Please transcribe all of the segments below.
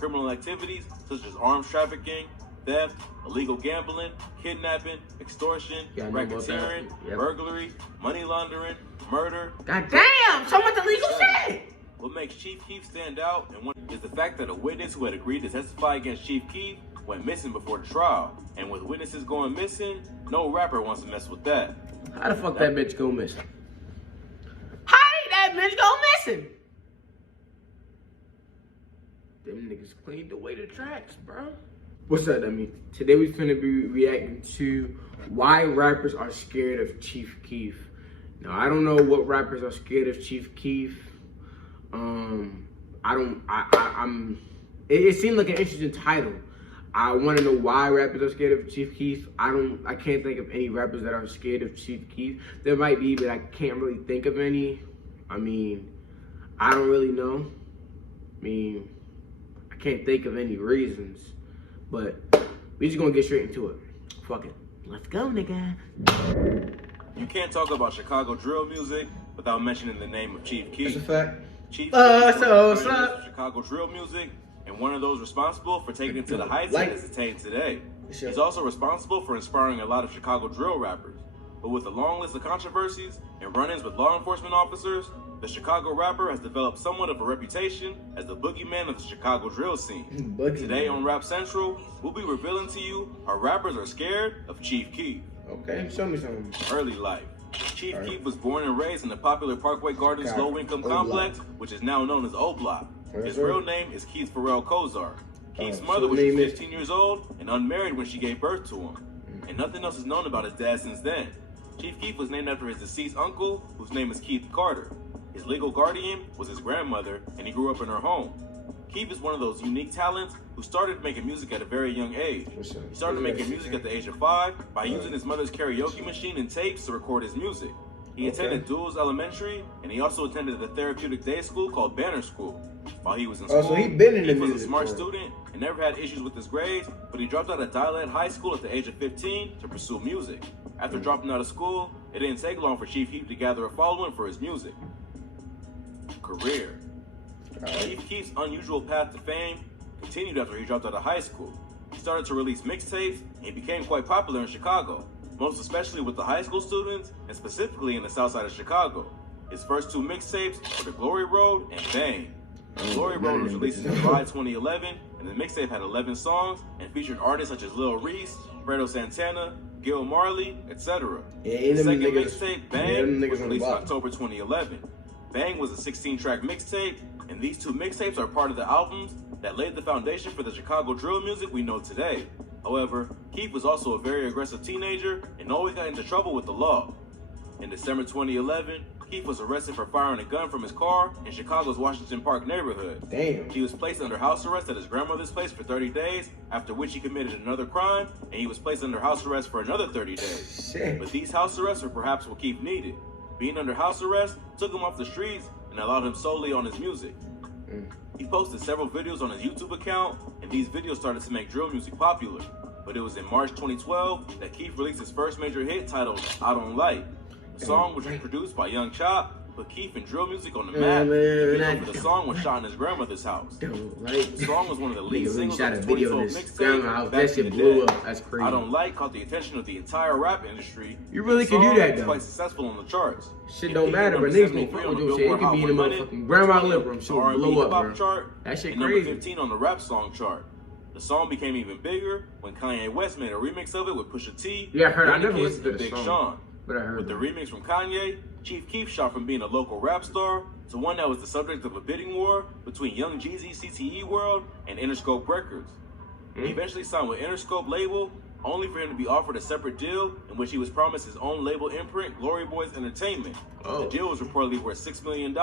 criminal activities such as arms trafficking, theft, illegal gambling, kidnapping, extortion, racketeering, burglary, money laundering, murder. God damn, so much illegal shit! What makes Chief Keef stand out is the fact that a witness who had agreed to testify against Chief Keef went missing before the trial. And with witnesses going missing, no rapper wants to mess with that. How the fuck that bitch go missing? How did that bitch go missing? Them niggas cleaned away the tracks, bro. What's up, dummy? Today we finna be reacting to why rappers are scared of Chief Keef. Now, I don't know what rappers are scared of Chief Keef. It seemed like an interesting title. I want to know why rappers are scared of Chief Keef. I can't think of any rappers that are scared of Chief Keef. There might be, but I can't really think of any. I mean, I don't really know. I mean, I can't think of any reasons. But we just gonna get straight into it. Fuck it. Let's go, nigga. You can't talk about Chicago drill music without mentioning the name of Chief Keef. That's a fact. Chief Keef was Chicago drill music, and one of those responsible for taking it to the heights it has attained today. He's also responsible for inspiring a lot of Chicago drill rappers. But with a long list of controversies and run-ins with law enforcement officers, the Chicago rapper has developed somewhat of a reputation as the boogeyman of the Chicago drill scene. Today on Rap Central, we'll be revealing to you how rappers are scared of Chief Keef. Okay, show me something. Early life. Chief Keef was born and raised in the popular Parkway Gardens low-income complex, which is now known as O Block. His real name is Keith Pharrell Kozar. Keith's mother was 15 years old and unmarried when she gave birth to him. And nothing else is known about his dad since then. Chief Keef was named after his deceased uncle, whose name is Keith Carter. His legal guardian was his grandmother, and he grew up in her home. Keef is one of those unique talents who started making music at a very young age. He started making music at the age of 5 by using his mother's karaoke machine and tapes to record his music. He attended Duels Elementary, and he also attended the therapeutic day school called Banner School. While he was in school, Keef was a smart student and never had issues with his grades, but he dropped out of Dialed High School at the age of 15 to pursue music. After dropping out of school, it didn't take long for Chief Keef to gather a following for his music. Career. Chief Keef's unusual path to fame continued after he dropped out of high school. He started to release mixtapes and he became quite popular in Chicago, most especially with the high school students and specifically in the south side of Chicago. His first 2 mixtapes were The Glory Road and Bang. The Glory Road was released in July 2011, and the mixtape had 11 songs and featured artists such as Lil Reese, Fredo Santana, Gil Marley, etc. The second mixtape, Bang, was released in October 2011. Bang was a 16-track mixtape, and these 2 mixtapes are part of the albums that laid the foundation for the Chicago drill music we know today. However, Keef was also a very aggressive teenager and always got into trouble with the law. In December 2011, Keef was arrested for firing a gun from his car in Chicago's Washington Park neighborhood. Damn. He was placed under house arrest at his grandmother's place for 30 days, after which he committed another crime, and he was placed under house arrest for another 30 days. Shit. But these house arrests were perhaps what Keef needed. Being under house arrest took him off the streets and allowed him solely on his music. He posted several videos on his YouTube account, and these videos started to make drill music popular. But it was in March 2012 that Keef released his first major hit titled I Don't Like. The song, which was produced by Young Chop, put Keef and drill music on the map. The song was shot in his grandmother's house. The song was one of the lead singles of his 2012 mixtape. That shit blew up. That's crazy. I Don't Like caught the attention of the entire rap industry. You really can do that, though. Quite successful on the charts. Shit don't matter, but niggas don't fuck with your shit. It can be in the motherfucking grandma living room. Shit will blow up, bro. Chart, that shit and crazy. Number 15 on the rap song chart. The song became even bigger when Kanye West made a remix of it with Pusha T. Yeah, I heard. I never listened to the Big song. Sean. But I heard with the remix from Kanye, Chief Keef shot from being a local rap star to one that was the subject of a bidding war between Young Jeezy CTE World and Interscope Records. He eventually signed with Interscope label, only for him to be offered a separate deal in which he was promised his own label imprint, Glory Boys Entertainment. The deal was reportedly worth $6 million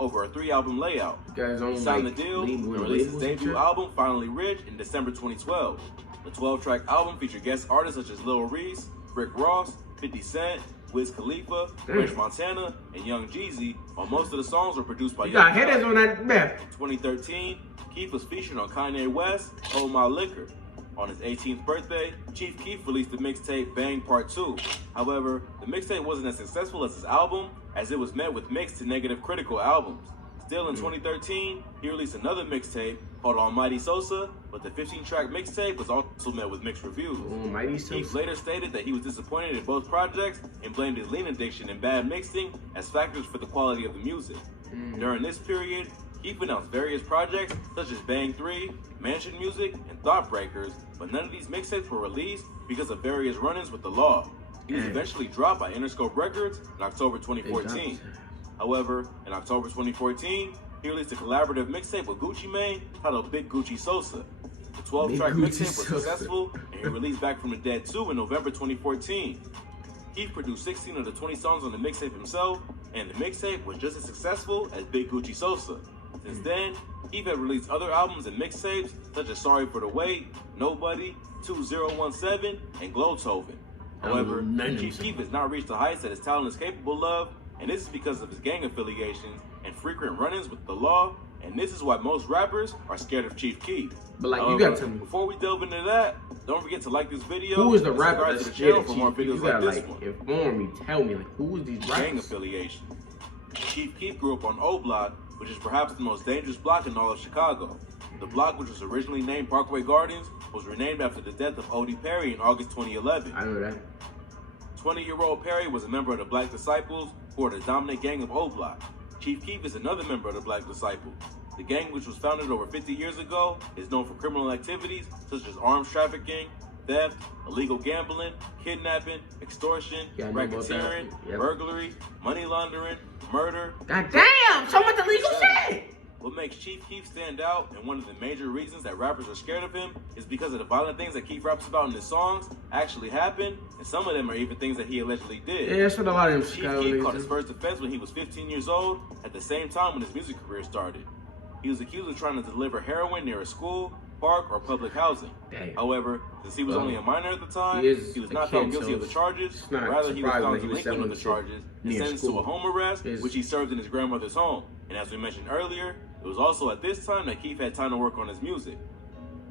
over a 3-album layout. He signed the deal and released his debut album, Finally Rich, in December 2012. The 12-track album featured guest artists such as Lil Reese, Rick Ross, 50 Cent, Wiz Khalifa, French Montana, and Young Jeezy, while most of the songs were produced by Young headers on that map. In 2013, Keef was featured on Kanye West's Hold My Liquor. On his 18th birthday, Chief Keef released the mixtape Bang Part 2. However, the mixtape wasn't as successful as his album, as it was met with mixed to negative critical albums. Still in 2013, he released another mixtape called Almighty Sosa, but the 15-track mixtape was also met with mixed reviews. Almighty Sosa. Keef later stated that he was disappointed in both projects and blamed his lean addiction and bad mixing as factors for the quality of the music. During this period, Keef announced various projects such as Bang 3, Mansion Music, and Thought Breakers, but none of these mixtapes were released because of various run-ins with the law. He was eventually dropped by Interscope Records in October 2014. However, in October 2014, he released a collaborative mixtape with Gucci Mane titled Big Gucci Sosa. The 12-track mixtape was successful, and he released Back from the Dead 2 in November 2014. Keef produced 16 of the 20 songs on the mixtape himself, and the mixtape was just as successful as Big Gucci Sosa. Since then, Keef had released other albums and mixtapes such as Sorry for the Wait, Nobody, 2017, and Glowtoven. However, Chief Keef has not reached the heights that his talent is capable of, and this is because of his gang affiliations and frequent run-ins with the law, and this is why most rappers are scared of Chief Keef. But like, you gotta tell me, before we delve into that, don't forget to like this video. Who is the rapper that's scared of for more videos like this one. Inform me, tell me, like, who is these rappers? Gang affiliation. Chief Keef grew up on O Block, which is perhaps the most dangerous block in all of Chicago. The block, which was originally named Parkway Gardens, was renamed after the death of O.D. Perry in August 2011. I know that. 20-year-old Perry was a member of the Black Disciples, who are the dominant gang of O Block. Chief Keef is another member of the Black Disciples. The gang, which was founded over 50 years ago, is known for criminal activities such as arms trafficking, theft, illegal gambling, kidnapping, extortion, racketeering, burglary, money laundering, murder. God damn! So what the legal shit? What makes Chief Keef stand out, and one of the major reasons that rappers are scared of him, is because of the violent things that Keef raps about in his songs actually happened, and some of them are even things that he allegedly did. Yeah, that's what a lot of them Chief Keef caught his first offense when he was 15 years old, at the same time when his music career started. He was accused of trying to deliver heroin near a school, park, or public housing. Damn. However, since he was only a minor at the time, he was not found guilty of the charges. Rather, he was found delinquent of the charges and sentenced to a home arrest, which he served in his grandmother's home. And as we mentioned earlier, it was also at this time that Keef had time to work on his music.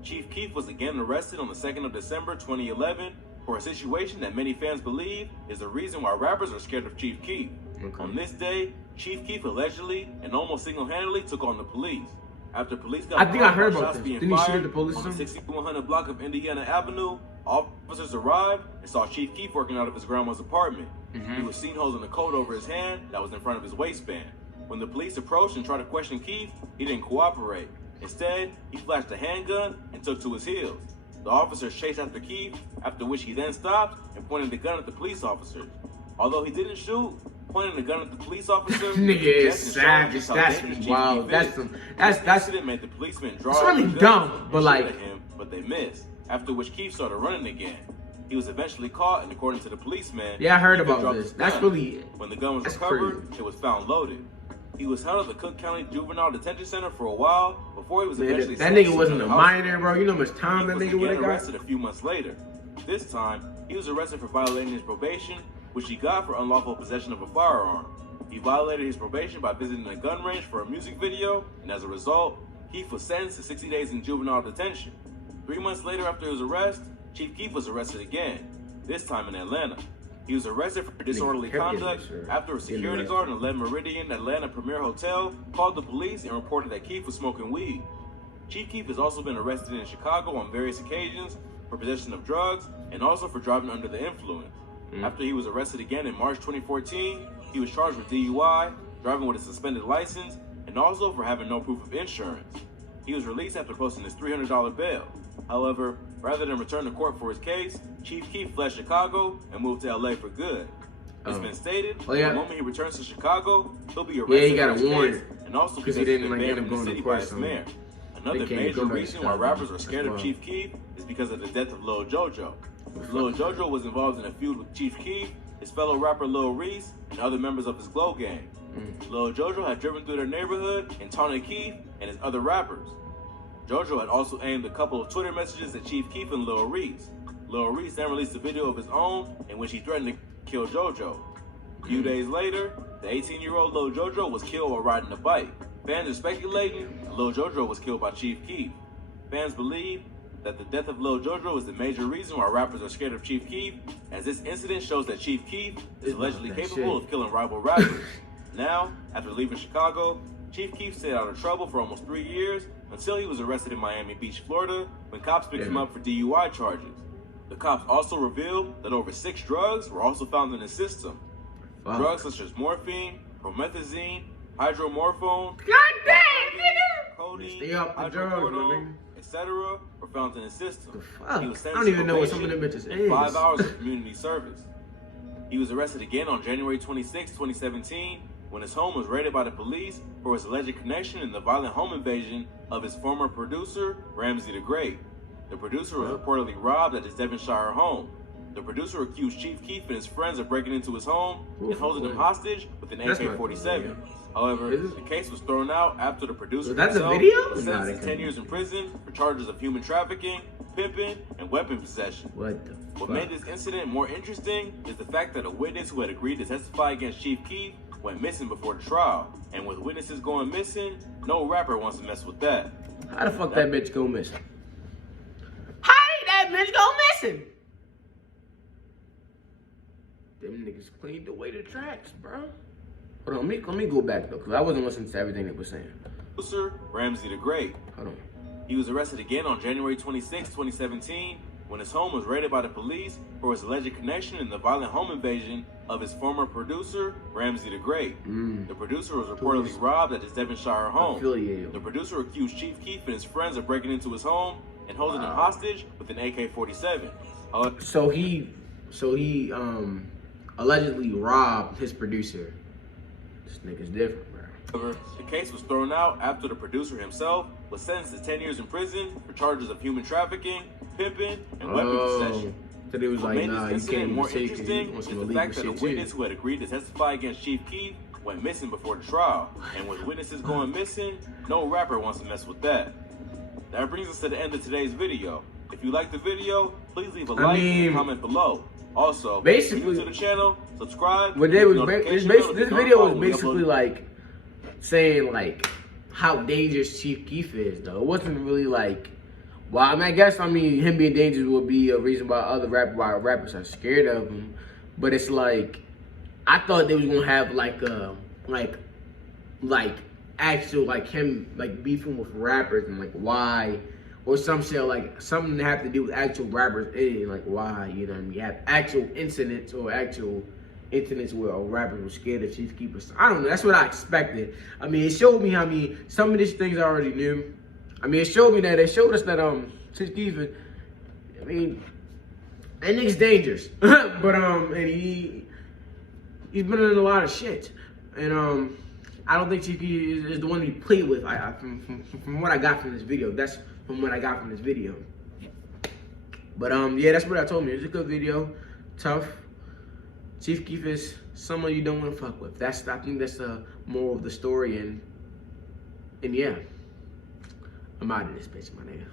Chief Keef was again arrested on the 2nd of December 2011 for a situation that many fans believe is the reason why rappers are scared of Chief Keef. On this day, Chief Keef allegedly and almost single-handedly took on the police. After police got I heard about this. Didn't he shoot the police on the 6100 block of Indiana Avenue, officers arrived and saw Chief Keef working out of his grandma's apartment. He was seen holding a coat over his hand that was in front of his waistband. When the police approached and tried to question Keef, he didn't cooperate. Instead, he flashed a handgun and took to his heels. The officers chased after Keef, after which he then stopped and pointed the gun at the police officers. Although he didn't shoot, pointing the gun at the police officer, nigga is savage. That's wild. That's made the policemen draw. It's really dumb, but like, at him, but they missed. After which Keef started running again. He was eventually caught, and according to the policeman, yeah, I heard about this. That's really, when the gun was recovered, it was found loaded. He was held at the Cook County Juvenile Detention Center for a while before he was eventually that nigga wasn't a minor, bro. You know how much time that nigga would have got? Arrested a few months later. This time, he was arrested for violating his probation, which he got for unlawful possession of a firearm. He violated his probation by visiting a gun range for a music video, and as a result, Keef was sentenced to 60 days in juvenile detention. 3 months later after his arrest, Chief Keef was arrested again, this time in Atlanta. He was arrested for disorderly conduct after a security guard in Le Meridian Atlanta Premier Hotel called the police and reported that Keef was smoking weed. Chief Keef has also been arrested in Chicago on various occasions for possession of drugs and also for driving under the influence. After he was arrested again in March 2014, he was charged with DUI, driving with a suspended license, and also for having no proof of insurance. He was released after posting his $300 bail. However, rather than return to court for his case, Chief Keef fled Chicago and moved to LA for good. It's been stated the moment he returns to Chicago, he'll be arrested he got a warrant and also because he didn't end up going to court by his mayor. Another major reason why rappers are scared of Chief Keef is because of the death of Lil Jojo. Lil Jojo was involved in a feud with Chief Keef, his fellow rapper Lil Reese, and other members of his Glow gang. Lil Jojo had driven through their neighborhood and taunted Keef and his other rappers. Jojo had also aimed a couple of Twitter messages at Chief Keef and Lil Reese. Lil Reese then released a video of his own in which he threatened to kill Jojo. A few days later, the 18-year-old Lil Jojo was killed while riding a bike. Fans are speculating that Lil Jojo was killed by Chief Keef. Fans believe that the death of Lil Jojo is the major reason why rappers are scared of Chief Keef, as this incident shows that Chief Keef is allegedly capable of killing rival rappers. Now, after leaving Chicago, Chief Keef stayed out of trouble for almost 3 years until he was arrested in Miami Beach, Florida, when cops picked him up for DUI charges. The cops also revealed that over 6 drugs were also found in his system. Wow. Drugs such as morphine, promethazine, hydromorphone, codeine, hydrocodone, etc. were found in his system. He was I don't even know what some of them bitches is. 5 hours of community service. He was arrested again on January 26, 2017, when his home was raided by the police for his alleged connection in the violent home invasion of his former producer, Ramsey the Great. The producer was reportedly robbed at his Devonshire home. The producer accused Chief Keef and his friends of breaking into his home and holding him hostage with an AK-47. However, the case was thrown out after the producer himself was sentenced to 10 years in prison for charges of human trafficking, pimping, and weapon possession. What made this incident more interesting is the fact that a witness who had agreed to testify against Chief Keef went missing before the trial. And with witnesses going missing, no rapper wants to mess with that. How the fuck that bitch go missing? How did that bitch go missing? Them niggas cleaned away the tracks, bro. Hold on, let me go back though, because I wasn't listening to everything they were saying. Producer Ramsey the Great. Hold on. He was arrested again on January 26, 2017, when his home was raided by the police for his alleged connection in the violent home invasion of his former producer, Ramsey the Great. The producer was reportedly robbed at his Devonshire home. Affiliations. The producer accused Chief Keef and his friends of breaking into his home and holding him hostage with an AK-47. So he allegedly robbed his producer. This nigga's different, bro. However, the case was thrown out after the producer himself was sentenced to 10 years in prison for charges of human trafficking, pimping, and weapon possession. So they was what like, made nah, this you can't incident more even take it. interesting is the fact that a witness who had agreed to testify against Chief Keef went missing before the trial. And with witnesses going missing, no rapper wants to mess with that. That brings us to the end of today's video. If you liked the video, please leave a like and comment below. Also, basically, to the channel, subscribe. What they was this video was basically like saying like how dangerous Chief Keef is, though. It wasn't really like, well, I mean, I guess him being dangerous would be a reason why rappers are scared of him. But it's like, I thought they was gonna have like actual like him like beefing with rappers and like why. Or some shit like something that have to do with actual rappers and like why, you know what I mean? You have actual incidents where rappers were scared of Chief Keef. I don't know, that's what I expected. I mean, it showed me some of these things I already knew. I mean, it showed us that Chief Keef, I mean, that nigga's dangerous. But and he's been in a lot of shit. And I don't think Chief Keef is the one to be played with. From what I got from this video. That's from what I got from this video. But yeah, that's what I told me. It's a good video. Tough. Chief Keef is someone you don't want to fuck with. I think that's the moral of the story. And yeah, I'm out of this bitch, my nigga.